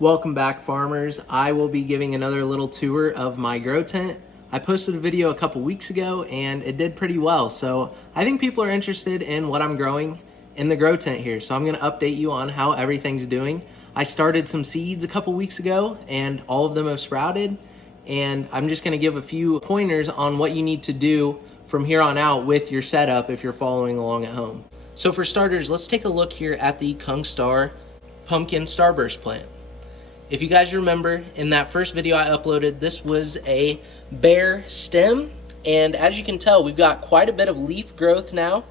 Welcome back, farmers. I will be giving another little tour of my grow tent. I posted a video a couple weeks ago and it did pretty well, so I think people are interested in what I'm growing in the grow tent here. So I'm going to update you on how everything's doing. I started some seeds a couple weeks ago and all of them have sprouted, and I'm just going to give a few pointers on what you need to do from here on out with your setup if you're following along at home. So for starters, let's take a look here at the Kung Star pumpkin starburst plant. If you guys remember, in that first video I uploaded, this was a bare stem, and as you can tell, we've got quite a bit of leaf growth now,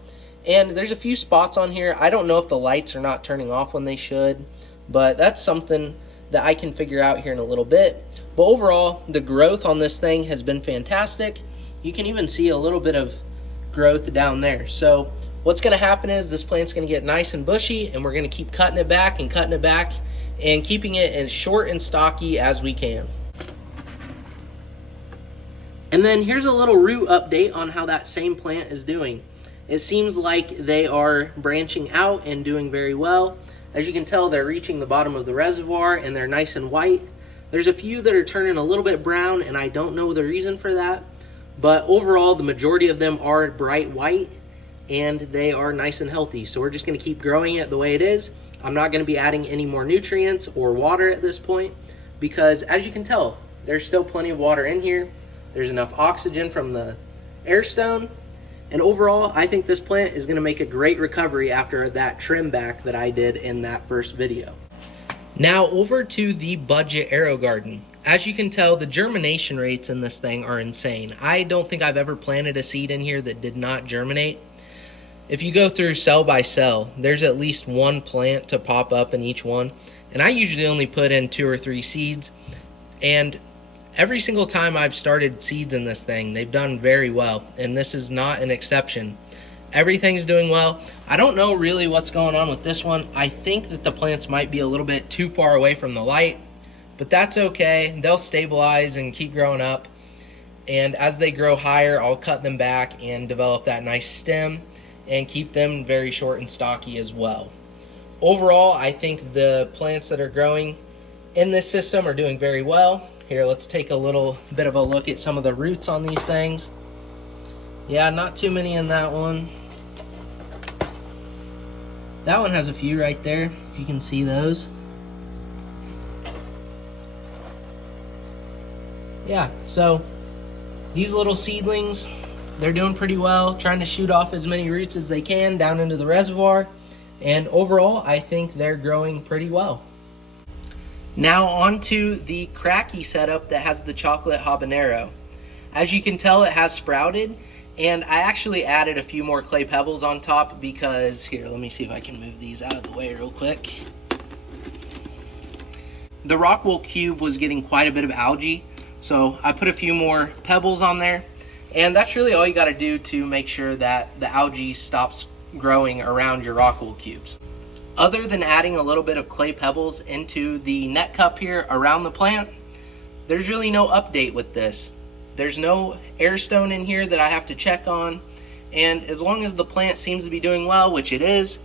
and there's a few spots on here. I don't know if the lights are not turning off when they should, but that's something that I can figure out here in a little bit. But overall, the growth on this thing has been fantastic. You can even see a little bit of growth down there. So what's going to happen is this plant's going to get nice and bushy, and we're going to keep cutting it back and cutting it back and keeping it as short and stocky as we can. And then here's a little root update on how that same plant is doing. It seems like they are branching out and doing very well. As you can tell, they're reaching the bottom of the reservoir and they're nice and white. There's a few that are turning a little bit brown, and I don't know the reason for that, but overall the majority of them are bright white and they are nice and healthy. So we're just going to keep growing it the way it is. I'm not going to be adding any more nutrients or water at this point because, as you can tell, there's still plenty of water in here. There's enough oxygen from the air stone, and overall I think this plant is going to make a great recovery after that trim back that I did in that first video. Now over to the budget AeroGarden. As you can tell, the germination rates in this thing are insane. I don't think I've ever planted a seed in here that did not germinate. If you go through cell by cell, there's at least one plant to pop up in each one, and I usually only put in 2 or 3 seeds, and every single time I've started seeds in this thing, they've done very well, and this is not an exception. Everything's doing well. I don't know really what's going on with this one. I think that the plants might be a little bit too far away from the light, but that's okay. They'll stabilize and keep growing up, and as they grow higher, I'll cut them back and develop that nice stem and keep them very short and stocky as well. Overall, I think the plants that are growing in this system are doing very well. Here, let's take a little bit of a look at some of the roots on these things. Yeah, not too many in that one. That one has a few right there, if you can see those. Yeah, so these little seedlings, they're doing pretty well, trying to shoot off as many roots as they can down into the reservoir, and overall I think they're growing pretty well. Now on to the cracky setup that has the chocolate habanero. As you can tell, it has sprouted, and I actually added a few more clay pebbles on top because, here, let me see if I can move these out of the way real quick. The rock wool cube was getting quite a bit of algae, so I put a few more pebbles on there. And that's really all you got to do to make sure that the algae stops growing around your rock wool cubes. Other than adding a little bit of clay pebbles into the net cup here around the plant, there's really no update with this. There's no air stone in here that I have to check on, and as long as the plant seems to be doing well, which it is,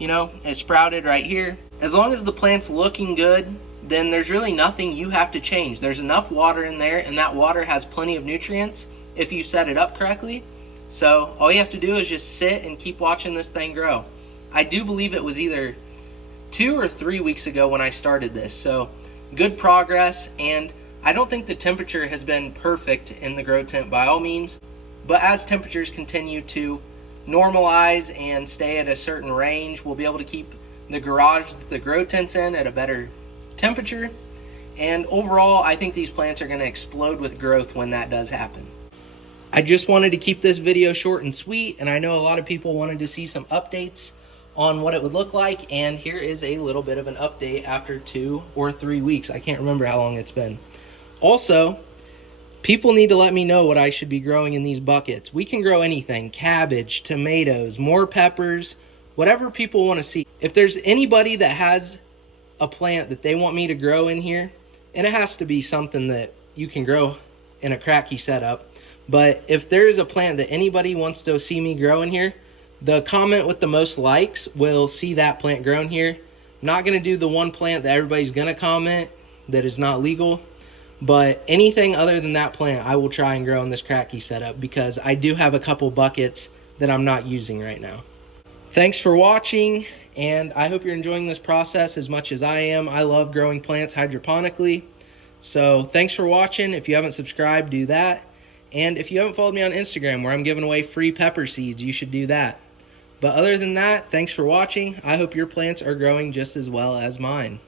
you know, it sprouted right here. As long as the plant's looking good, then there's really nothing you have to change. There's enough water in there, and that water has plenty of nutrients if you set it up correctly. So all you have to do is just sit and keep watching this thing grow. I do believe it was either 2 or 3 weeks ago when I started this, so good progress. And I don't think the temperature has been perfect in the grow tent by all means, but as temperatures continue to normalize and stay at a certain range, we'll be able to keep the garage that the grow tent's in at a better temperature. And overall, I think these plants are going to explode with growth when that does happen. I just wanted to keep this video short and sweet, and I know a lot of people wanted to see some updates on what it would look like, and here is a little bit of an update after 2 or 3 weeks. I can't remember how long it's been. Also, people need to let me know what I should be growing in these buckets. We can grow anything: cabbage, tomatoes, more peppers, whatever people want to see. If there's anybody that has a plant that they want me to grow in here, and it has to be something that you can grow in a cracky setup, but if there is a plant that anybody wants to see me grow in here, the comment with the most likes will see that plant grown here Not going to do the one plant that everybody's going to comment that is not legal, but anything other than that plant I will try and grow in this cracky setup, because I do have a couple buckets that I'm not using right now. Thanks for watching, and I hope you're enjoying this process as much as I am. I love growing plants hydroponically. So thanks for watching. If you haven't subscribed, do that. And if you haven't followed me on Instagram, where I'm giving away free pepper seeds, you should do that. But other than that, thanks for watching. I hope your plants are growing just as well as mine.